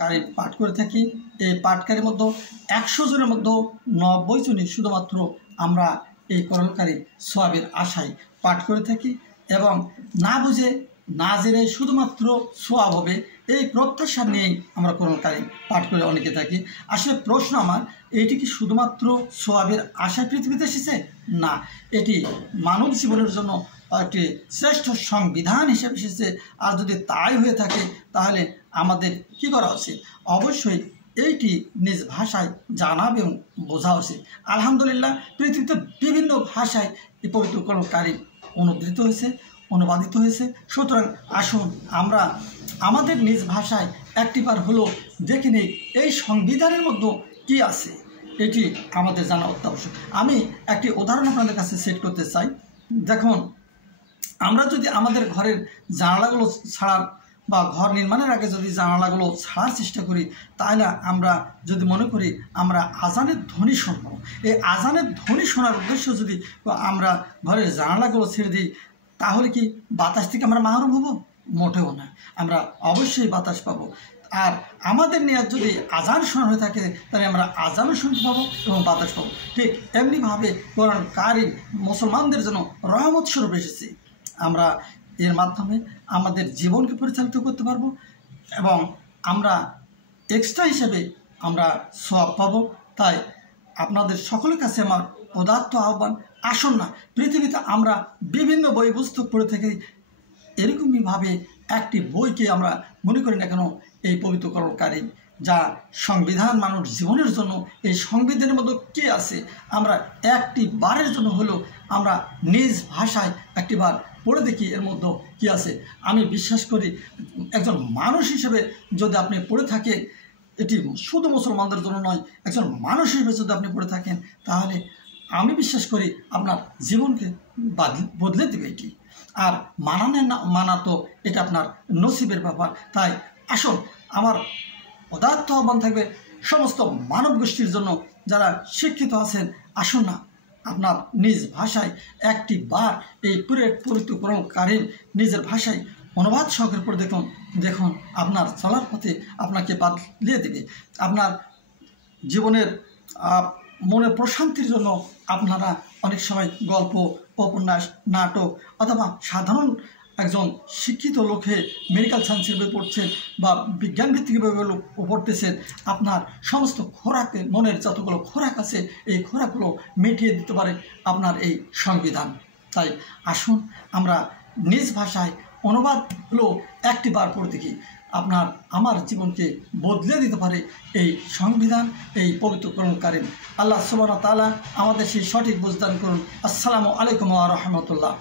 কারিম পাঠ করে থাকি। এই পাঠকারীর মধ্যে 100 জনের মধ্যে 90 জনই শুধুমাত্র আমরা এই কোরআন কারিম সওয়াবের আশায় পাঠ করে থাকি এবং না বুঝে না জেনে শুধুমাত্র সওয়াব হবে এই প্রত্যাশা নিয়েই আমরা কোরআন কারিম পাঠ করে অনেকে থাকি। আসলে প্রশ্ন আমার, এটি কি শুধুমাত্র সওয়াবের আশায় পৃথিবীতে এসেছে? না, এটি মানব জীবনের জন্য একটি শ্রেষ্ঠ সংবিধান হিসেবে এসেছে। আর যদি তাই হয়ে থাকে তাহলে আমাদের কি করা উচিত? অবশ্যই এইটি নিজ ভাষায় জানা এবং বোঝা উচিত। আলহামদুলিল্লাহ, পৃথিবীতে বিভিন্ন ভাষায় এই পবিত্র কোরআন কারিম অনুদিত হয়েছে, অনুবাদিত হয়েছে। সুতরাং আসুন আমরা আমাদের নিজ ভাষায় একটিবার হলো দেখে নিই এই সংবিধানের মধ্যে কী আছে। এটি আমাদের জানা অত্যাবশ্যক। আমি একটি উদাহরণ আপনাদের কাছে সেট করতে চাই। দেখুন, আমরা যদি আমাদের ঘরের জানালাগুলো ছাড়ার বা ঘর নির্মাণের আগে যদি জানালাগুলো ছাড়ার চেষ্টা করি, তাহলে আমরা যদি মনে করি আমরা আজানের ধ্বনি শুনব, এই আজানের ধ্বনি শোনার উদ্দেশ্য যদি আমরা ঘরের জানালাগুলো ছেড়ে দিই, তাহলে কি বাতাস থেকে আমরা মাহরুম হব? মোটেও না, আমরা অবশ্যই বাতাস পাবো। আর আমাদের নিয়ে যদি আজান শোনা হয়ে থাকে তাহলে আমরা আজানও শুনতে পাবো এবং বাতাস পাবো। ঠিক এমনিভাবে কোরআন কারিম মুসলমানদের জন্য রহমত স্বরূপ এসেছে। আমরা এর মাধ্যমে আমাদের জীবনকে পরিচালিত করতে পারবো এবং আমরা এক্সট্রা হিসেবে আমরা সওয়াব পাবো। তাই আপনাদের সকলের কাছে আমার উদাত্ত আহ্বান, আসুন না, পৃথিবীতে আমরা বিভিন্ন বই পুস্তক পড়ে থাকি, এরকমইভাবে একটি বইকে আমরা মনে করি না কেন এই পবিত্র কোরআন কারিম, যা সংবিধান মানুষ জীবনের জন্য, এই সংবিধানের মধ্যে কী আছে আমরা একটি বারের জন্য হলেও আমরা নিজ ভাষায় একটিবার পড়ে দেখি এর মধ্যে কী আছে। আমি বিশ্বাস করি একজন মানুষ হিসেবে যদি আপনি পড়ে থাকেন, এটি শুধু মুসলমানদের জন্য নয়, একজন মানুষ হিসেবে যদি আপনি পড়ে থাকেন, তাহলে আমি বিশ্বাস করি আপনার জীবনকে বদলে দেবে এটি। আর না মানা তো এটা আপনার নসিবের ব্যাপার। তাই আসুন, আমার উদাত্ত আহ্বান থাকবে সমস্ত মানব গোষ্ঠীর জন্য, যারা শিক্ষিত আছেন, আসুন না আপনার নিজ ভাষায় একটি বার এই পবিত্র কোরআন কারিম নিজের ভাষায় অনুবাদ সহকারে পড়ে দেখুন আপনার চলার পথে আপনাকে বদলে দেবে। আপনার জীবনের মনের প্রশান্তির জন্য আপনারা অনেক সময় গল্প, উপন্যাস, নাটক অথবা সাধারণ একজন শিক্ষিত লোকে মেডিকেল সায়েন্সের বই পড়ছেন বা বিজ্ঞানভিত্তিক বইগুলো পড়তেছেন, আপনার সমস্ত খোরাকে, মনের যতগুলো খোরাক আছে এই খোরাকগুলো মিটিয়ে দিতে পারে আপনার এই সংবিধান। তাই আসুন আমরা নিজ ভাষায় অনুবাদগুলো একটি বার পড়ে দেখি, আপনার আমার জীবনকে বদলে দিতে পারে এই সংবিধান, এই পবিত্র কোরআন কারিম। আল্লাহ সুবহানাহু ওয়া তাআলা আমাদের সেই সঠিক বুঝদান করুন। আসসালামু আলাইকুম ওয়া রাহমাতুল্লাহ।